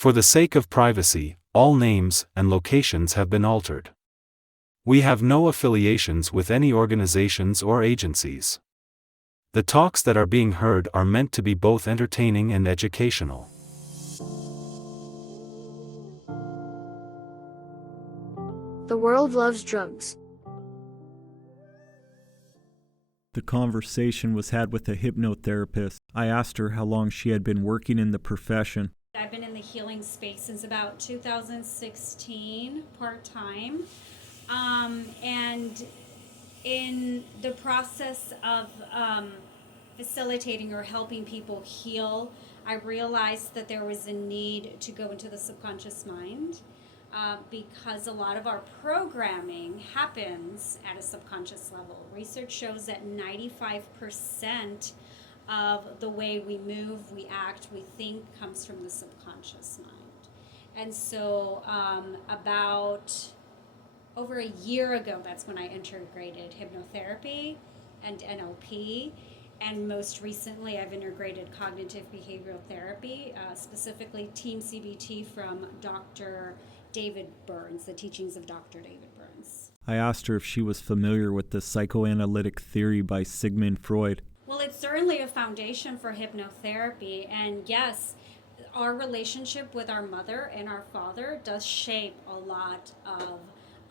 For the sake of privacy, all names and locations have been altered. We have no affiliations with any organizations or agencies. The talks that are being heard are meant to be both entertaining and educational. The world loves drugs. The conversation was had with a hypnotherapist. I asked her how long she had been working in the profession. I've been in the healing space since about 2016, part-time. And in the process of facilitating or helping people heal, I realized that there was a need to go into the subconscious mind. Because a lot of our programming happens at a subconscious level. Research shows that 95% of the way we move, we act, we think comes from the subconscious mind. And so about over a year ago, that's when I integrated hypnotherapy and NLP. And most recently, I've integrated cognitive behavioral therapy, specifically Team CBT from Dr. David Burns, the teachings of Dr. David Burns. I asked her if she was familiar with the psychoanalytic theory by Sigmund Freud. Well, it's certainly a foundation for hypnotherapy. And yes, our relationship with our mother and our father does shape a lot of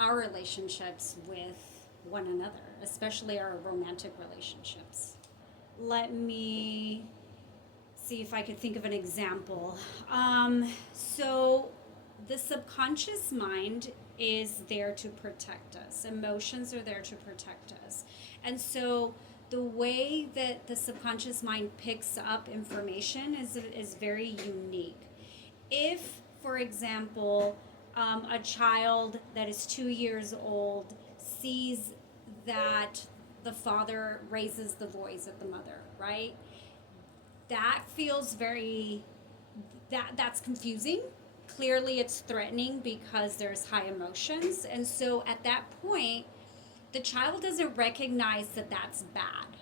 our relationships with one another, especially our romantic relationships. Let me see if I could think of an example. So the subconscious mind is there to protect us. Emotions are there to protect us. And so the way that the subconscious mind picks up information is very unique. If, for example, a child that is 2 years old sees that the father raises the voice at the mother, right? That feels that's confusing. Clearly it's threatening because there's high emotions. And so at that point, the child doesn't recognize that that's bad.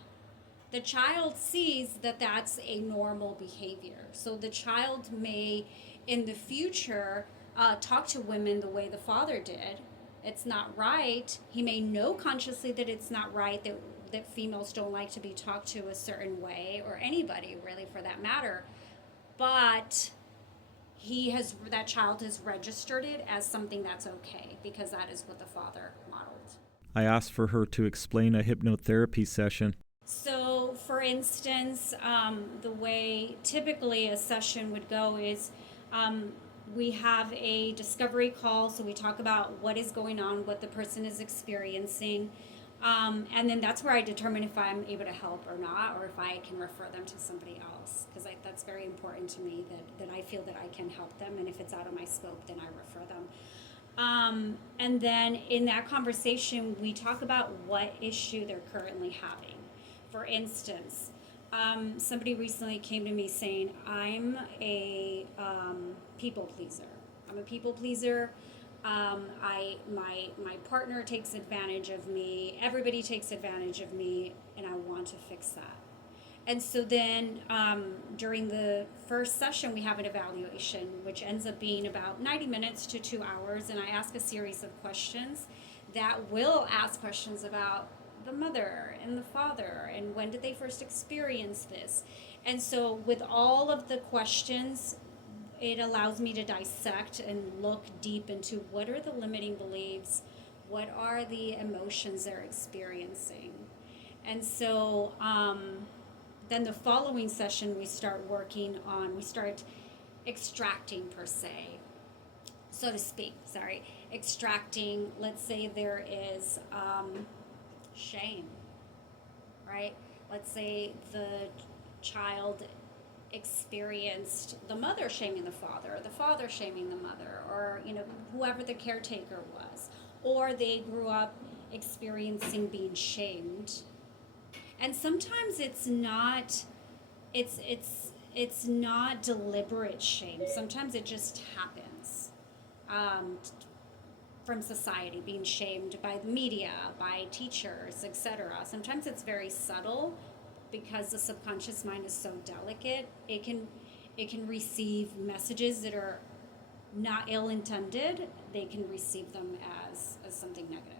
The child sees that that's a normal behavior. So the child may, in the future, talk to women the way the father did. It's not right. He may know consciously that it's not right, that females don't like to be talked to a certain way, or anybody really for that matter. But that child has registered it as something that's okay because that is what the father modeled. I asked for her to explain a hypnotherapy session. So, for instance, the way typically a session would go is we have a discovery call, so we talk about what is going on, what the person is experiencing, and then that's where I determine if I'm able to help or not, or if I can refer them to somebody else, because that's very important to me, that I feel that I can help them, and if it's out of my scope, then I refer them. And then in that conversation, we talk about what issue they're currently having. For instance, somebody recently came to me saying, I'm a people pleaser. I'm a people pleaser. My partner takes advantage of me. Everybody takes advantage of me, and I want to fix that. And so then during the first session, we have an evaluation, which ends up being about 90 minutes to 2 hours, and I ask a series of questions that will ask questions about the mother and the father, and when did they first experience this. And so with all of the questions, it allows me to dissect and look deep into what are the limiting beliefs, what are the emotions they're experiencing. And so then the following session we start extracting per se, so to speak, extracting, let's say there is shame, right? Let's say the child experienced the mother shaming the father shaming the mother, or whoever the caretaker was, or they grew up experiencing being shamed. And sometimes it's not deliberate shame. Sometimes it just happens from society, being shamed by the media, by teachers, etc. Sometimes it's very subtle, because the subconscious mind is so delicate. It can receive messages that are not ill-intended, they can receive them as something negative.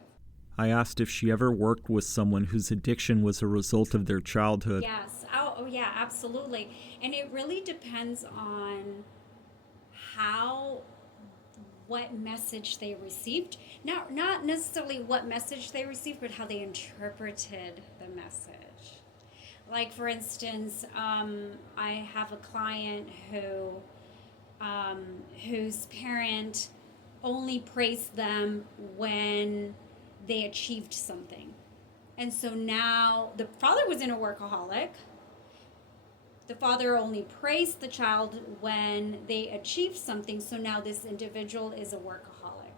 I asked if she ever worked with someone whose addiction was a result of their childhood. Yes. Oh yeah, absolutely. And it really depends on what message they received. Not necessarily what message they received, but how they interpreted the message. Like, for instance, I have a client whose parent only praised them when they achieved something. And so now the father was in a workaholic. The father only praised the child when they achieved something. So now this individual is a workaholic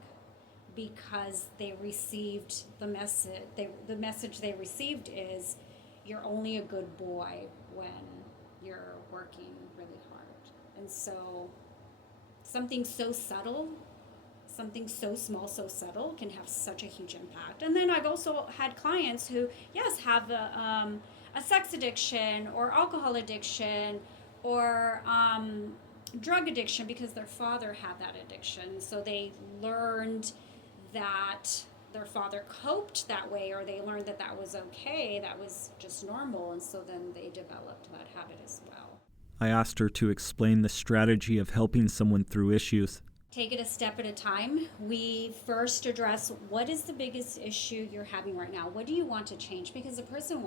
because they received the message. The message they received is, you're only a good boy when you're working really hard. And so something so subtle, something so small, so subtle can have such a huge impact. And then I've also had clients who, yes, have a sex addiction or alcohol addiction or drug addiction because their father had that addiction. So they learned that their father coped that way, or they learned that that was okay, that was just normal, and so then they developed that habit as well. I asked her to explain the strategy of helping someone through issues. Take it a step at a time. We first address, what is the biggest issue you're having right now? What do you want to change? Because a person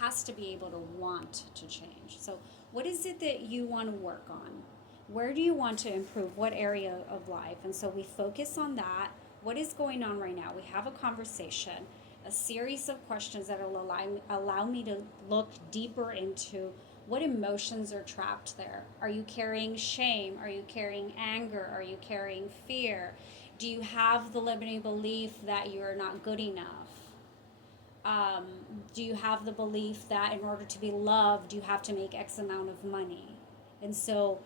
has to be able to want to change. So what is it that you want to work on? Where do you want to improve? What area of life? And so we focus on that. What is going on right now? We have a conversation, a series of questions that will allow me to look deeper into what emotions are trapped there. Are you carrying shame? Are you carrying anger? Are you carrying fear? Do you have the limiting belief that you're not good enough? Do you have the belief that in order to be loved, you have to make X amount of money? And so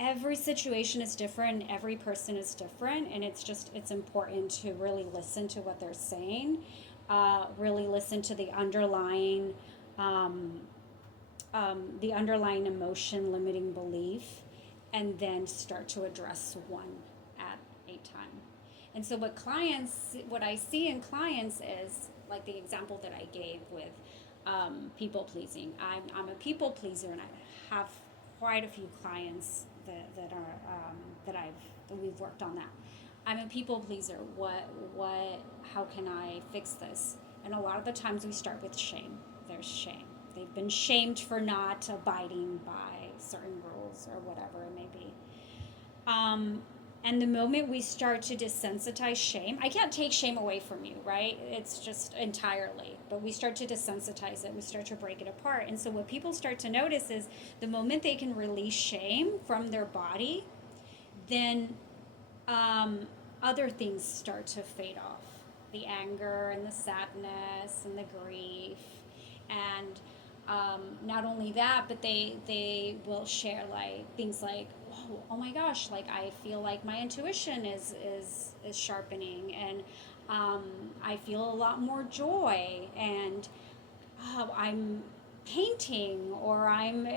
every situation is different, every person is different, and it's important to really listen to what they're saying, really listen to the underlying emotion, limiting belief, and then start to address one at a time. And so what I see in clients is, like the example that I gave with people pleasing. I'm a people pleaser, and I have quite a few clients that we've worked on that. I'm a people pleaser. How can I fix this? And a lot of the times we start with shame. There's shame. They've been shamed for not abiding by certain rules or whatever it may be. And the moment we start to desensitize shame, I can't take shame away from you, right? It's just entirely. But we start to desensitize it. We start to break it apart. And so what people start to notice is the moment they can release shame from their body, then other things start to fade off. The anger and the sadness and the grief. And not only that, but they will share like things like, oh my gosh, like I feel like my intuition is sharpening, and I feel a lot more joy, and I'm painting, or I'm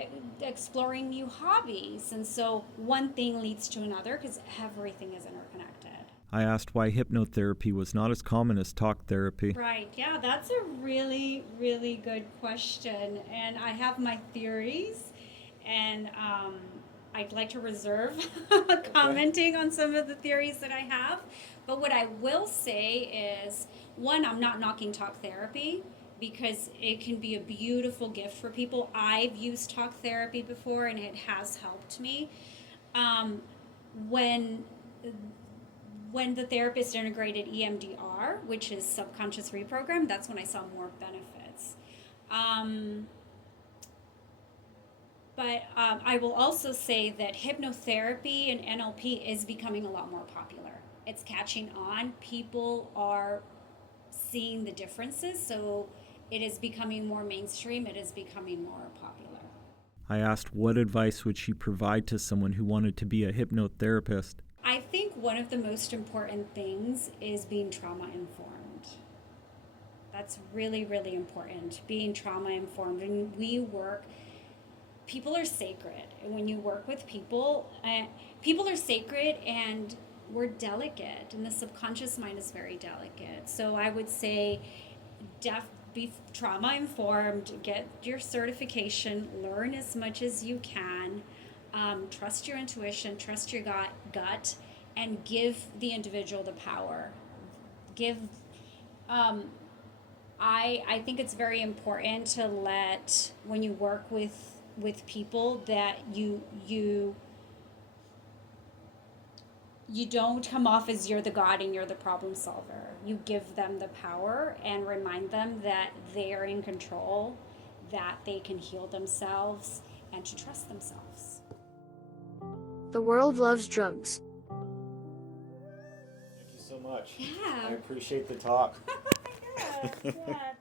exploring new hobbies. And so one thing leads to another because everything is interconnected. I asked why hypnotherapy was not as common as talk therapy. Right, yeah, that's a really, really good question. And I have my theories, and I'd like to reserve commenting on some of the theories that I have. But what I will say is, one, I'm not knocking talk therapy because it can be a beautiful gift for people. I've used talk therapy before, and it has helped me. When the therapist integrated EMDR, which is subconscious reprogram, that's when I saw more benefits. But I will also say that hypnotherapy and NLP is becoming a lot more popular. It's catching on. People are seeing the differences, so it is becoming more mainstream. It is becoming more popular. I asked what advice would she provide to someone who wanted to be a hypnotherapist. I think one of the most important things is being trauma informed. That's really, really important, being trauma informed. And we work people are sacred. And when you work with people, people are sacred, and we're delicate, and the subconscious mind is very delicate. So I would say be trauma informed, get your certification, learn as much as you can, trust your intuition, trust your gut, and give the individual the power. Give I think it's very important to let, when you work with people, that you don't come off as you're the god and you're the problem solver. You give them the power and remind them that they are in control, that they can heal themselves, and to trust themselves. The world loves drugs. Thank you so much. Yeah. I appreciate the talk. Yeah.